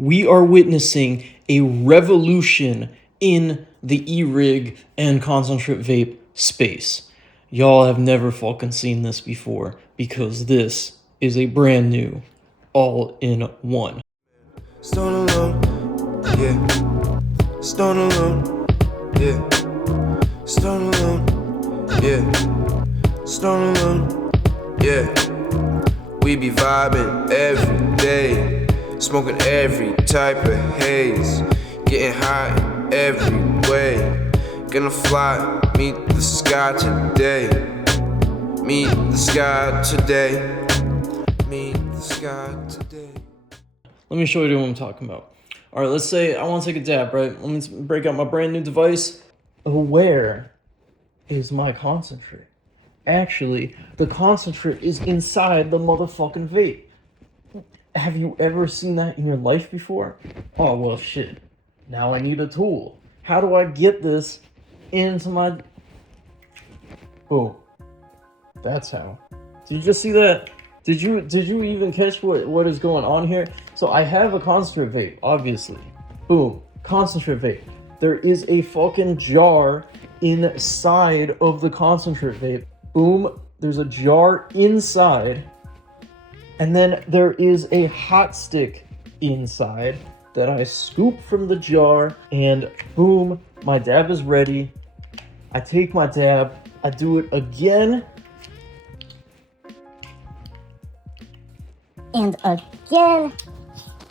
we are witnessing a revolution in the e-rig and concentrate vape space. Y'all have never fucking seen this before because this is a brand new all-in-one. Stone alone, yeah. Stone alone, yeah. Stone alone, yeah. Stone alone, yeah. We be vibing every day, smoking every type of haze, getting high in every way. Gonna fly, meet the sky today. Meet the sky today. Meet the sky today. Let me show you what I'm talking about. All right, let's say I want to take a dab, right? Let me break out my brand new device. Where is my concentrate? Actually, the concentrate is inside the motherfucking vape. Have you ever seen that in your life before? Oh, well, shit. Now I need a tool. How do I get this into my... Oh, that's how. Did you just see that? Did you even catch what is going on here? So I have a concentrate vape, obviously. Boom, concentrate vape. There is a fucking jar inside of the concentrate vape. Boom, there's a jar inside. And then there is a hot stick inside that I scoop from the jar, and boom, my dab is ready. I take my dab, I do it again. And again.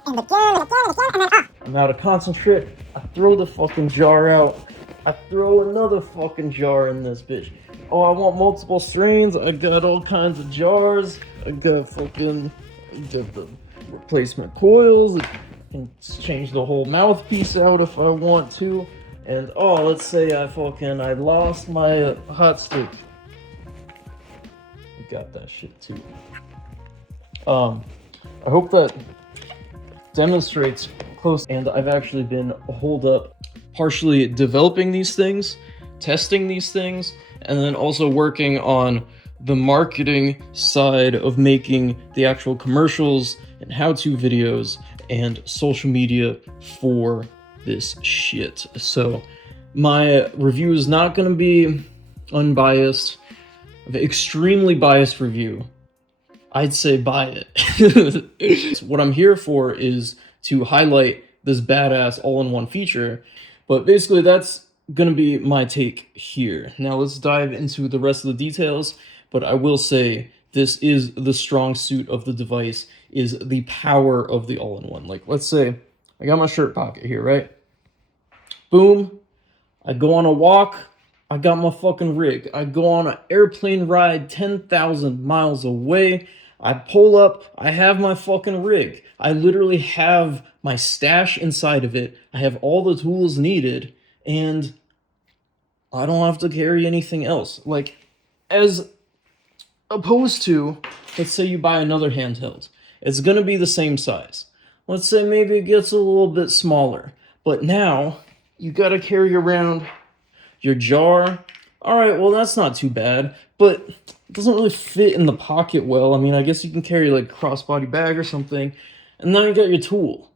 And again, and then I'm out of concentrate. I throw the fucking jar out. I throw another fucking jar in this bitch. Oh, I want multiple strains. I got all kinds of jars. I got the replacement coils. I can change the whole mouthpiece out if I want to. And oh, let's say I lost my hot stick. Got that shit too. I hope that demonstrates close, and I've actually been holed up partially developing these things, testing these things, and then also working on the marketing side of making the actual commercials and how-to videos and social media for this shit. So my review is not going to be unbiased, extremely biased review. I'd say buy it. What I'm here for is to highlight this badass all-in-one feature, but basically that's gonna be my take here. Now let's dive into the rest of the details, but I will say this is the strong suit of the device, is the power of the all-in-one. Like, let's say I got my shirt pocket here, right? Boom, I go on a walk, I got my fucking rig. I go on an airplane ride 10,000 miles away. I pull up, I have my fucking rig. I literally have my stash inside of it. I have all the tools needed, and I don't have to carry anything else. Like, as opposed to, let's say you buy another handheld. It's gonna be the same size. Let's say maybe it gets a little bit smaller. But now, you gotta carry around your jar. All right, well, that's not too bad, but it doesn't really fit in the pocket well. I mean, I guess you can carry like a crossbody bag or something, and now you got your tool,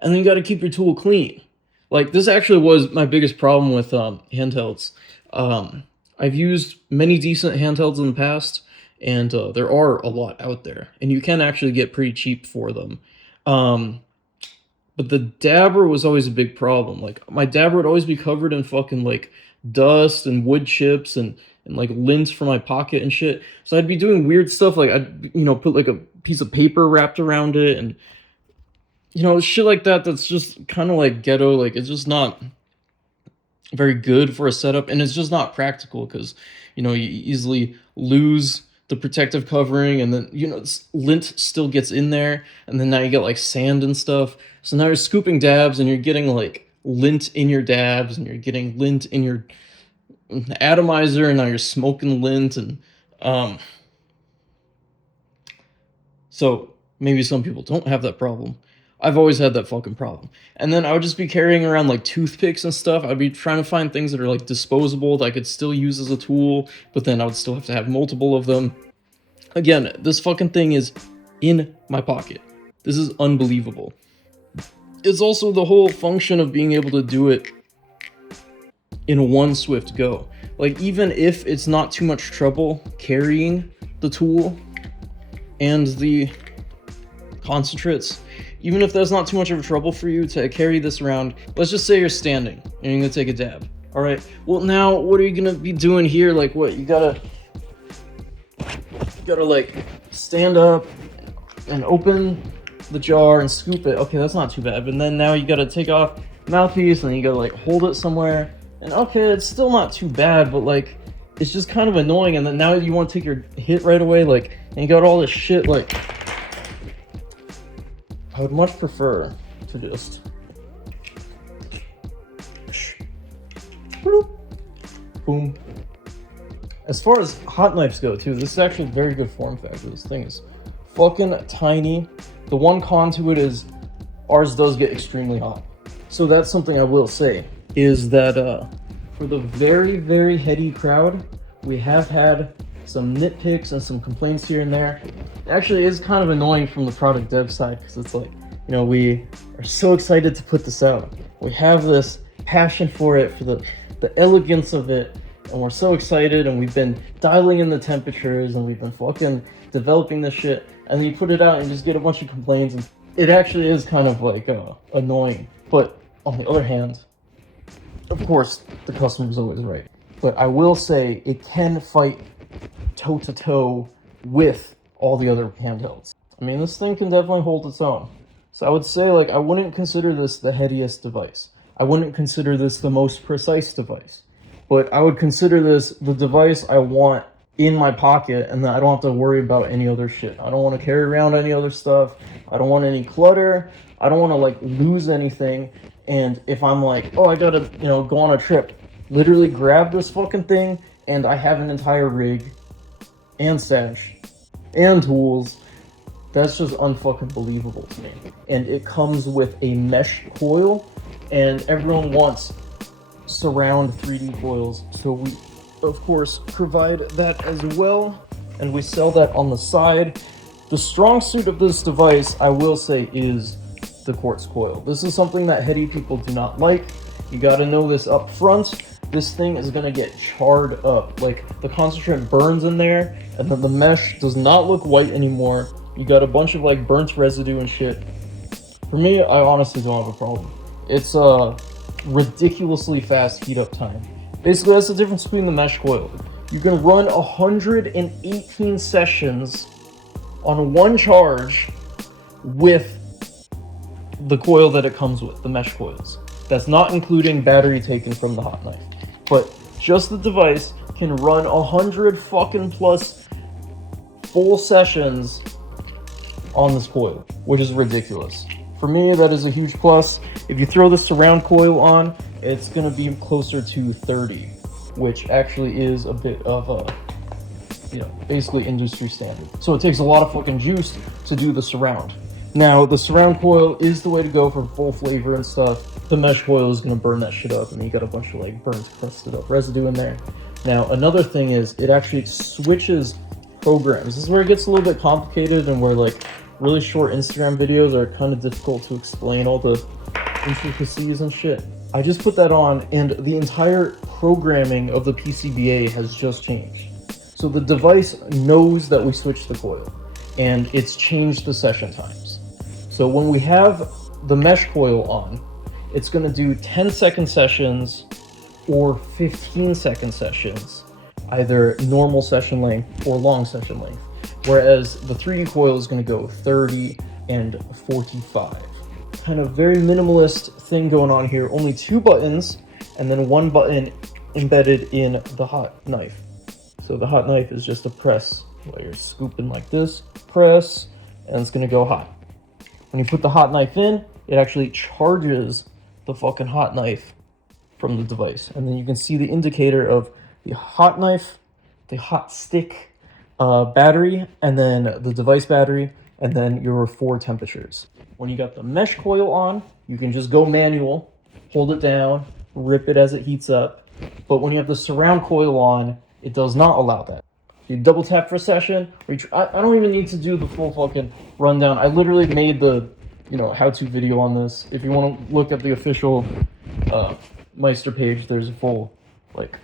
and then you got to keep your tool clean. Like, this actually was my biggest problem with handhelds. I've used many decent handhelds in the past, and there are a lot out there, and you can actually get pretty cheap for them. But the dabber was always a big problem. Like, my dabber would always be covered in fucking like dust and wood chips and like lint for my pocket and shit. So I'd be doing weird stuff, like I'd, put like a piece of paper wrapped around it and, shit like that. That's just kind of like ghetto. Like, it's just not very good for a setup, and it's just not practical because, you easily lose the protective covering, and then, lint still gets in there, and then now you get like sand and stuff. So now you're scooping dabs and you're getting like lint in your dabs, and you're getting lint in your atomizer, and now you're smoking lint. And so maybe some people don't have that problem. I've always had that fucking problem. And then I would just be carrying around like toothpicks and stuff. I'd be trying to find things that are like disposable that I could still use as a tool, but then I would still have to have multiple of them. Again, this fucking thing is in my pocket. This is unbelievable. it's also the whole function of being able to do it in one swift go. Like, even if it's not too much trouble carrying the tool and the concentrates, even if that's not too much of a trouble for you to carry this around, let's just say you're standing and you're gonna take a dab. All right, well, now what are you gonna be doing here? Like, what, you gotta like stand up and open the jar and scoop it. Okay, that's not too bad. But then now you gotta take off the mouthpiece and you gotta like hold it somewhere. And okay, it's still not too bad, but like, it's just kind of annoying. And then now you want to take your hit right away, like, and you got all this shit. Like, I would much prefer to just boom. As far as hot knives go too, this is actually a very good form factor. This thing is fucking tiny. The one con to it is ours does get extremely hot. So that's something I will say, is that for the very, very heady crowd, we have had some nitpicks and some complaints here and there. It actually is kind of annoying from the product dev side, because it's like, you know, we are so excited to put this out. We have this passion for it, for the elegance of it, and we're so excited, and we've been dialing in the temperatures, and we've been fucking developing this shit, and then you put it out and just get a bunch of complaints, and it actually is kind of like annoying. But on the other hand, of course, the customer's always right. But I will say it can fight toe-to-toe with all the other handhelds. I mean, this thing can definitely hold its own. So I would say, like, I wouldn't consider this the headiest device. I wouldn't consider this the most precise device. But I would consider this the device I want in my pocket, and that I don't have to worry about any other shit. I don't want to carry around any other stuff. I don't want any clutter. I don't want to, like, lose anything. And if I'm like, oh, I gotta, you know, go on a trip, literally grab this fucking thing, and I have an entire rig and stash and tools. That's just unfucking believable to me. And it comes with a mesh coil, and everyone wants surround 3D coils, so we of course provide that as well, and we sell that on the side. The strong suit of this device, I will say, is the quartz coil. This is something that heady people do not like. You got to know this up front. This thing is going to get charred up. Like, the concentrate burns in there, and then the mesh does not look white anymore. You got a bunch of like burnt residue and shit. For me, I honestly don't have a problem. It's ridiculously fast heat up time. Basically, that's the difference between the mesh coil. You can run 118 sessions on one charge with the coil that it comes with, the mesh coils. That's not including battery taken from the hot knife. But just the device can run 100 fucking plus full sessions on this coil, which is ridiculous. For me, that is a huge plus. If you throw the surround coil on, it's gonna be closer to 30, which actually is a bit of a, you know, basically industry standard. So it takes a lot of fucking juice to do the surround. Now, the surround coil is the way to go for full flavor and stuff. The mesh coil is gonna burn that shit up, and you got a bunch of like burnt, crusted up residue in there. Now, another thing is it actually switches programs. This is where it gets a little bit complicated, and where like really short Instagram videos are kind of difficult to explain all the intricacies and shit. I just put that on, and the entire programming of the PCBA has just changed. So the device knows that we switched the coil, and it's changed the session times. So when we have the mesh coil on, it's going to do 10-second sessions or 15-second sessions, either normal session length or long session length. Whereas the 3D coil is going to go 30 and 45. Kind of very minimalist thing going on here. Only 2 buttons, and then 1 button embedded in the hot knife. So the hot knife is just a press. While you're scooping like this, press, and it's going to go hot. When you put the hot knife in, it actually charges the fucking hot knife from the device. And then you can see the indicator of the hot knife, the hot stick, battery, and then the device battery, and then your 4 temperatures. When you got the mesh coil on, you can just go manual, hold it down, rip it as it heats up. But when you have the surround coil on, it does not allow that. You double tap for a session, or I don't even need to do the full fucking rundown. I literally made the how-to video on this. If you want to look at the official Meister page, there's a full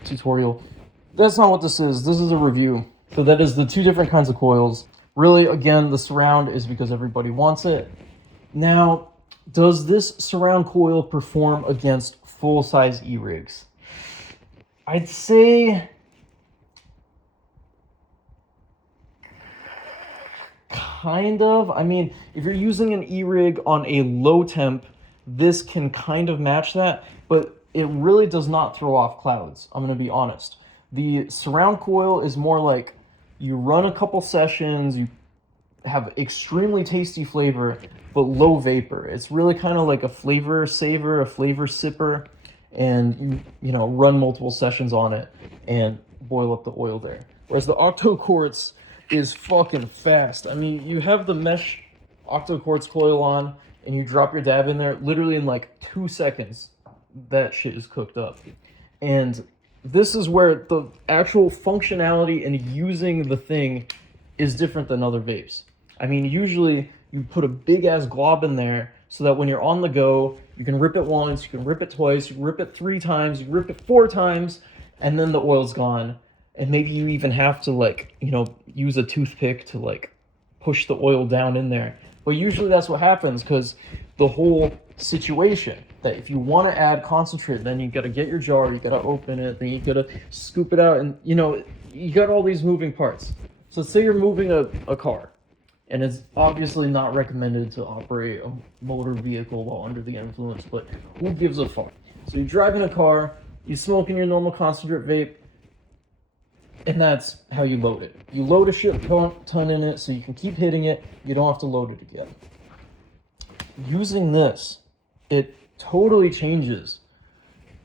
tutorial. That's not what this is. This is a review. So that is the 2 different kinds of coils. Really, again, the surround is because everybody wants it. Now, does this surround coil perform against full-size e-rigs? I'd say kind of. I mean, if you're using an e-rig on a low temp, this can kind of match that, but it really does not throw off clouds. I'm going to be honest. The surround coil is more like you run a couple sessions, you have extremely tasty flavor, but low vapor. It's really kind of like a flavor saver, a flavor sipper, and you run multiple sessions on it and boil up the oil there. Whereas the Octo-Quartz is fucking fast. I mean, you have the mesh Octo-Quartz coil on and you drop your dab in there, literally in like 2 seconds, that shit is cooked up. And this is where the actual functionality and using the thing is different than other vapes. I mean, usually you put a big ass glob in there so that when you're on the go, you can rip it once, you can rip it twice, you can rip it 3 times, you rip it 4 times, and then the oil's gone. And maybe you even have to use a toothpick to push the oil down in there. But usually that's what happens, because the whole situation that if you want to add concentrate, then you got to get your jar, you got to open it, then you got to scoop it out, and you got all these moving parts. So let's say you're moving a car, and it's obviously not recommended to operate a motor vehicle while under the influence, but who gives a fuck? So you're driving a car, you're smoking your normal concentrate vape, and that's how you load it. You load a shit ton in it so you can keep hitting it, you don't have to load it again. Using this, it totally changes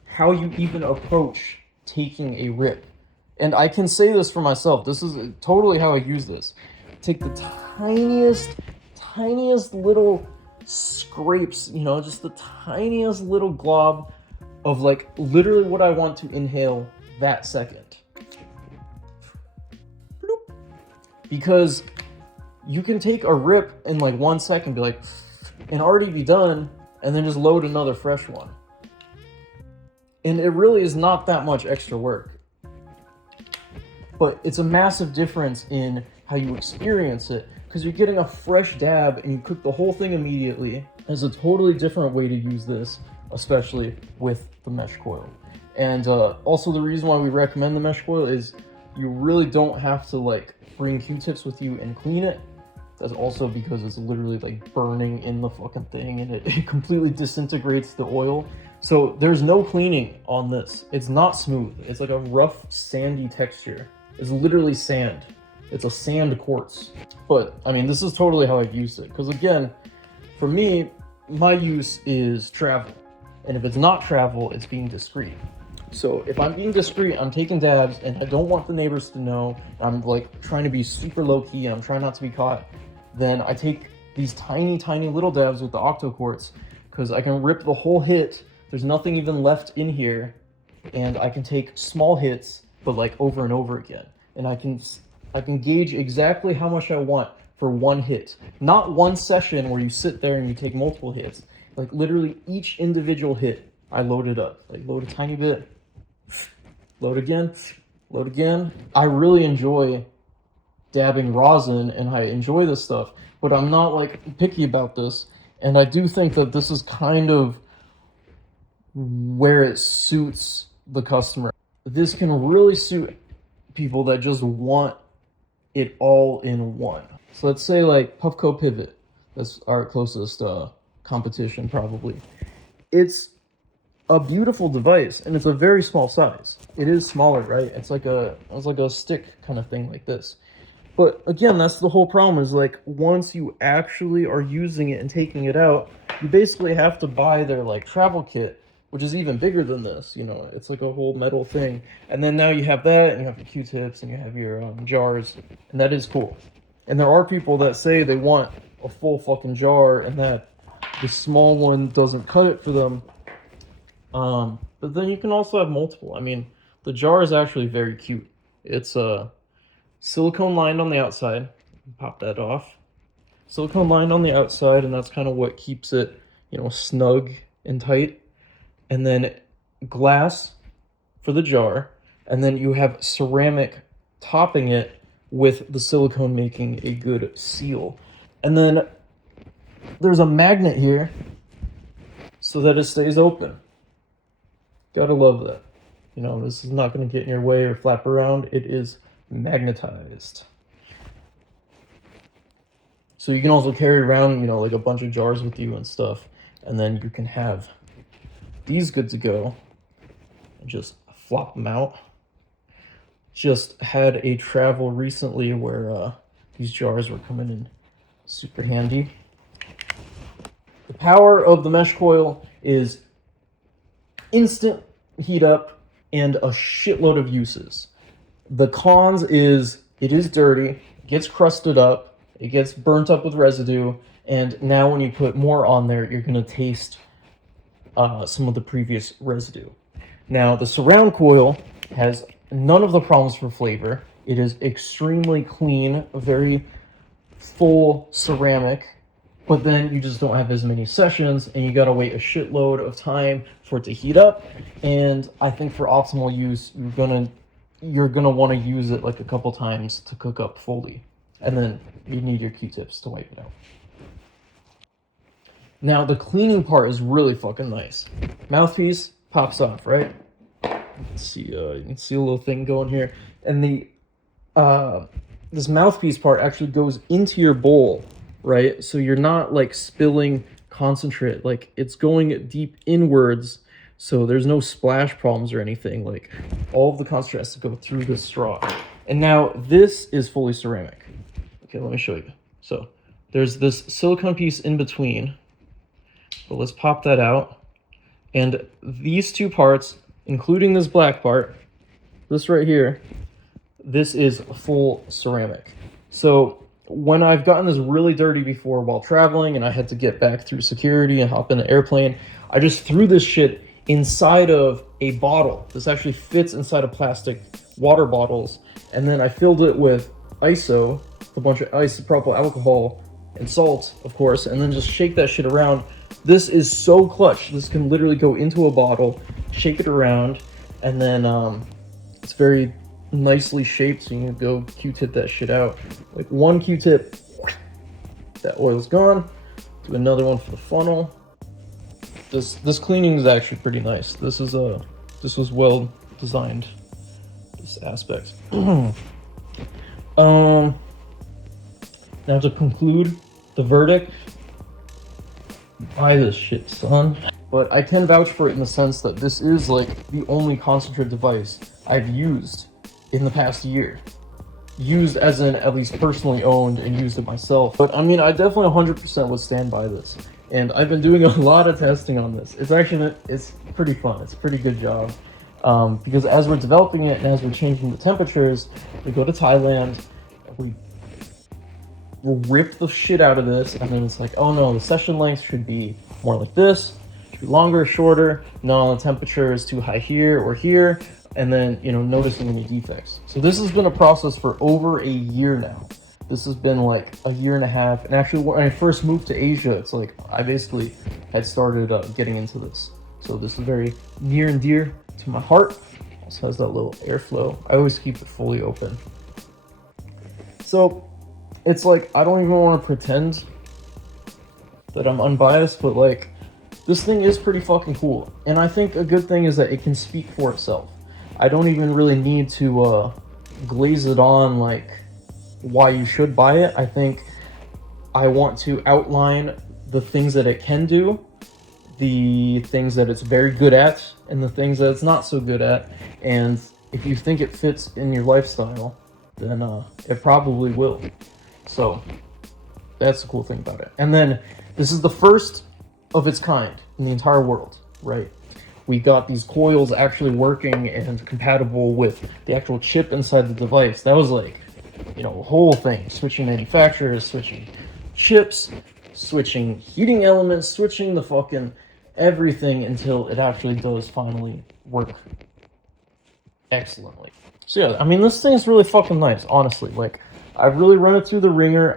how you even approach taking a rip. And I can say this for myself, this is totally how I use this. Take the tiniest little scrapes, just the tiniest little glob of literally what I want to inhale that second. Bloop. Because you can take a rip in 1 second, be and already be done, and then just load another fresh one. And it really is not that much extra work. But it's a massive difference in how you experience it, because you're getting a fresh dab and you cook the whole thing immediately. There's a totally different way to use this, especially with the mesh coil. And also the reason why we recommend the mesh coil is you really don't have to bring Q-tips with you and clean it. That's also because it's literally burning in the fucking thing, and it completely disintegrates the oil. So there's no cleaning on this. It's not smooth. It's like a rough, sandy texture. It's literally sand. It's a sand quartz. But I mean, this is totally how I've used it. Because again, for me, my use is travel. And if it's not travel, it's being discreet. So if I'm being discreet, I'm taking dabs and I don't want the neighbors to know, I'm trying to be super low key, I'm trying not to be caught, then I take these tiny little dabs with the Octo-Quartz, because I can rip the whole hit. There's nothing even left in here, and I can take small hits, but over and over again. And I can gauge exactly how much I want for one hit. Not one session where you sit there and you take multiple hits. Literally each individual hit, I load it up. Load a tiny bit, load again, load again. I really enjoy dabbing rosin, and I enjoy this stuff, but I'm not picky about this. And I do think that this is kind of where it suits the customer. This can really suit people that just want it all in one. So let's say Puffco Pivot, that's our closest competition probably. It's a beautiful device, and it's a very small size. It is smaller, right? It's like a stick kind of thing like this. But again, that's the whole problem, is once you actually are using it and taking it out, you basically have to buy their travel kit, which is even bigger than this. It's a whole metal thing. And then now you have that, and you have your Q-tips, and you have your jars, and that is cool. And there are people that say they want a full fucking jar, and that the small one doesn't cut it for them. But then you can also have multiple. I mean, the jar is actually very cute. It's silicone lined on the outside. Pop that off. silicone lined on the outside, and that's kind of what keeps it, you know, snug and tight. And then glass for the jar, and then you have ceramic topping it with the silicone making a good seal. And then there's a magnet here so that it stays open. Gotta love that. You know, this is not going to get in your way or flap around. It is magnetized. So you can also carry around, you know, like a bunch of jars with you and stuff. And then you can have these good to go and just flop them out. Just had a travel recently where these jars were coming in super handy. The power of the mesh coil is instant heat up and a shitload of uses. The cons is it is dirty, it gets crusted up, it gets burnt up with residue, and now when you put more on there, you're gonna taste some of the previous residue. Now, the surround coil has none of the problems for flavor. It is extremely clean, very full ceramic, but then you just don't have as many sessions, and you gotta wait a shitload of time for it to heat up. And I think for optimal use, you're gonna want to use it like a couple times to cook up fully, and then you need your Q-tips to wipe it out. Now the cleaning part is really fucking nice. Mouthpiece pops off, right? Let's see, you can see a little thing going here, and the this mouthpiece part actually goes into your bowl, right? So you're not like spilling concentrate, like it's going deep inwards, so there's no splash problems or anything. Like all of the concentrate has to go through the straw. And now this is fully ceramic. Okay, let me show you. So there's this silicone piece in between, but let's pop that out. And these two parts, including this black part, this right here, this is full ceramic. So when I've gotten this really dirty before while traveling and I had to get back through security and hop in an airplane, I just threw this shit inside of a bottle. This actually fits inside of plastic water bottles. And then I filled it with ISO, a bunch of isopropyl alcohol and salt, of course, and then just shake that shit around. This is so clutch. This can literally go into a bottle, shake it around, and then it's very nicely shaped, so you can go Q-tip that shit out. Like one Q-tip, that oil's gone. Do another one for the funnel. This cleaning is actually pretty nice. This was well designed, this aspect. Now to conclude the verdict, buy this shit, son. But I can vouch for it in the sense that this is like the only concentrate device I've used in the past year. Used as in at least personally owned and used it myself. But I mean, I definitely 100% would stand by this. And I've been doing a lot of testing on this. It's pretty fun. It's a pretty good job. Because as we're developing it and as we're changing the temperatures, we go to Thailand, we rip the shit out of this, and then it's like, oh no, the session length should be more like this, should be longer, shorter, no, the temperature is too high here or here, and then, you know, noticing any defects. So this has been a process for over a year now. This has been like a year and a half, and actually when I first moved to Asia, it's like I basically had started getting into this. So this is very near and dear to my heart. Also has that little airflow. I always keep it fully open. So it's like, I don't even want to pretend that I'm unbiased, but like, this thing is pretty fucking cool. And I think a good thing is that it can speak for itself. I don't even really need to glaze it on like why you should buy it. I think I want to outline the things that it can do, the things that it's very good at, and the things that it's not so good at. And if you think it fits in your lifestyle, then it probably will. So that's the cool thing about it. And then this is the first of its kind in the entire world, right? We got these coils actually working and compatible with the actual chip inside the device. That was like, you know, a whole thing. Switching manufacturers, switching chips, switching heating elements, switching the fucking everything until it actually does finally work excellently. So yeah, I mean, this thing is really fucking nice, honestly. Like, I've really run it through the ringer.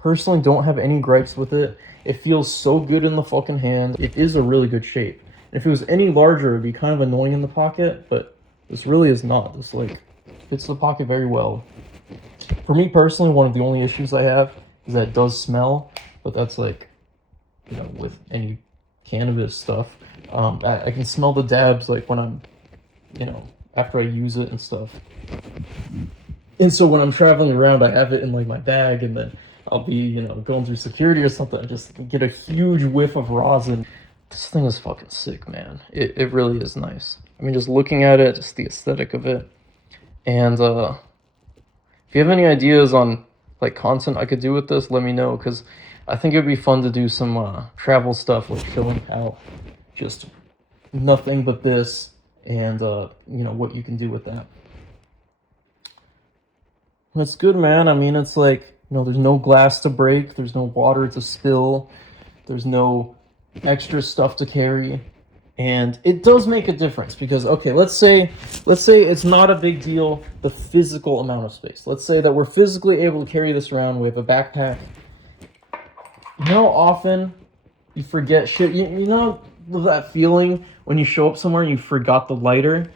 Personally, don't have any gripes with it. It feels so good in the fucking hand. It is a really good shape. If it was any larger, it'd be kind of annoying in the pocket, but this really is not. This like fits the pocket very well. For me personally, one of the only issues I have is that it does smell, but that's like, you know, with any cannabis stuff. I can smell the dabs like when I'm, you know, after I use it and stuff. And so when I'm traveling around, I have it in like my bag, and then I'll be, you know, going through security or something. I just get a huge whiff of rosin. This thing is fucking sick, man. It really is nice. I mean, just looking at it, just the aesthetic of it. And if you have any ideas on like content I could do with this, let me know, because I think it'd be fun to do some travel stuff, like filling out just nothing but this, and you know, what you can do with that. That's good, man. I mean, it's like, you know, there's no glass to break, there's no water to spill, there's no extra stuff to carry. And it does make a difference because, okay, let's say it's not a big deal, the physical amount of space. Let's say that we're physically able to carry this around. We have a backpack. You know, often you forget shit. You know that feeling when you show up somewhere and you forgot the lighter?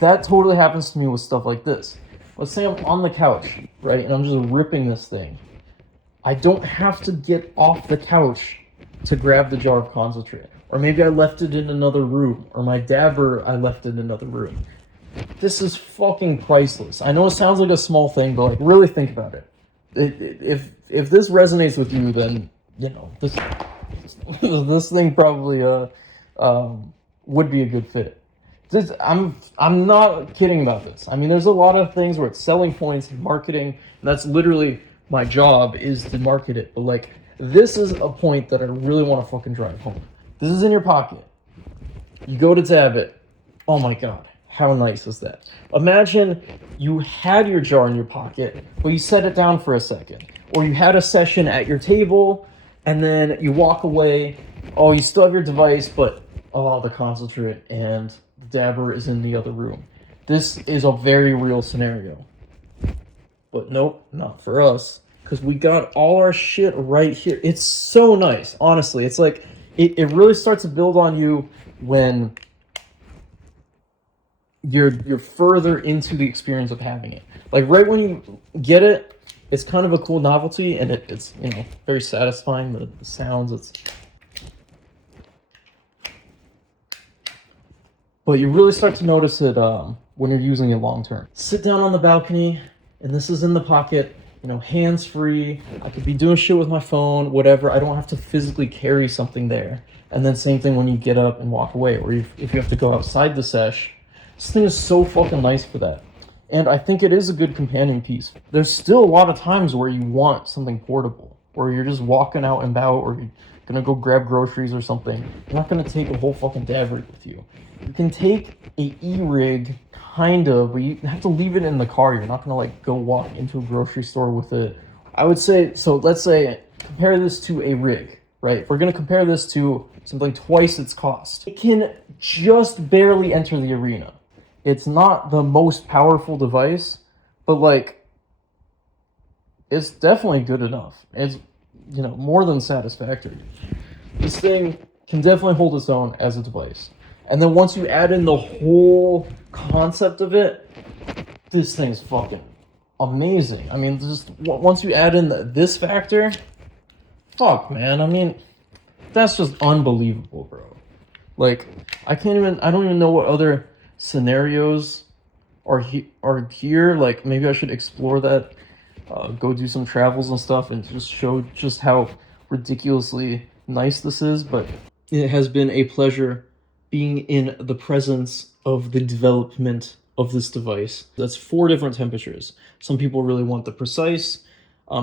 That totally happens to me with stuff like this. Let's say I'm on the couch, right, and I'm just ripping this thing. I don't have to get off the couch to grab the jar of concentrate. Or maybe I left it in another room. Or my dabber, I left it in another room. This is fucking priceless. I know it sounds like a small thing, but like, really think about it. If this resonates with you, then, you know, this thing probably would be a good fit. I'm not kidding about this. I mean, there's a lot of things where it's selling points and marketing, and that's literally my job, is to market it. But like, this is a point that I really want to fucking drive home. This is in your pocket. You go to dab it. Oh my god, how nice is that? Imagine you had your jar in your pocket, but you set it down for a second. Or you had a session at your table, and then you walk away. Oh, you still have your device, but oh, the concentrate and the dabber is in the other room. This is a very real scenario. But nope, not for us. Because we got all our shit right here. It's so nice, honestly. It's like, it really starts to build on you when you're further into the experience of having it. Like, right when you get it, it's kind of a cool novelty, and it's, you know, very satisfying, the sounds, it's... But you really start to notice it when you're using it long term. Sit down on the balcony, and this is in the pocket, you know, hands-free. I could be doing shit with my phone, whatever. I don't have to physically carry something there. And then same thing when you get up and walk away, or if you have to go outside the sesh. This thing is so fucking nice for that. And I think it is a good companion piece. There's still a lot of times where you want something portable, or you're just walking out and about, or you're gonna go grab groceries or something. You're not gonna take a whole fucking dab rig with you. You can take a e-rig, kind of, but you have to leave it in the car. You're not gonna like go walk into a grocery store with it. I would say, so let's say, compare this to a rig, right? If we're gonna compare this to something twice its cost. It can just barely enter the arena. It's not the most powerful device, but like, it's definitely good enough. It's, you know, more than satisfactory. This thing can definitely hold its own as a device. And then once you add in the whole concept of it, this thing's fucking amazing. I mean, just once you add in this factor, fuck, man. I mean, that's just unbelievable, bro. Like, I don't even know what other scenarios are here. Like, maybe I should explore that, go do some travels and stuff, and just show just how ridiculously nice this is. But it has been a pleasure being in the presence of the development of this device. That's 4 different temperatures. Some people really want the precise.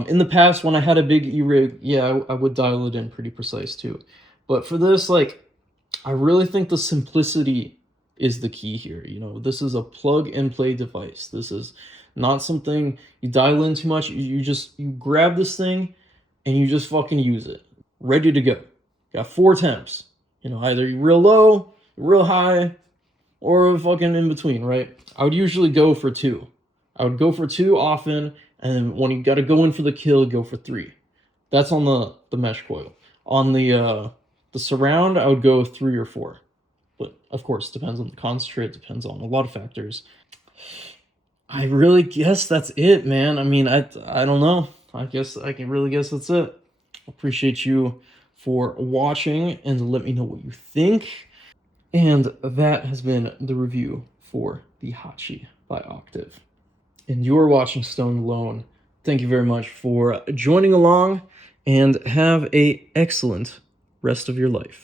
In the past, when I had a big e-rig, yeah, I would dial it in pretty precise too. But for this, like, I really think the simplicity is the key here. You know, this is a plug and play device. This is not something you dial in too much. You grab this thing and you just fucking use it. Ready to go. Got 4 temps. You know, either real low, real high, or fucking in between, right? I would usually go for 2. I would go for 2 often, and when you gotta go in for the kill, go for 3. That's on the mesh coil. On the surround, I would go 3 or 4. But of course, depends on the concentrate, depends on a lot of factors. I really guess that's it, man. I mean, I don't know. I guess I can really guess that's it. Appreciate you for watching and let me know what you think. And that has been the review for the HACHI by Octave. And you're watching Stone Alone. Thank you very much for joining along and have a excellent rest of your life.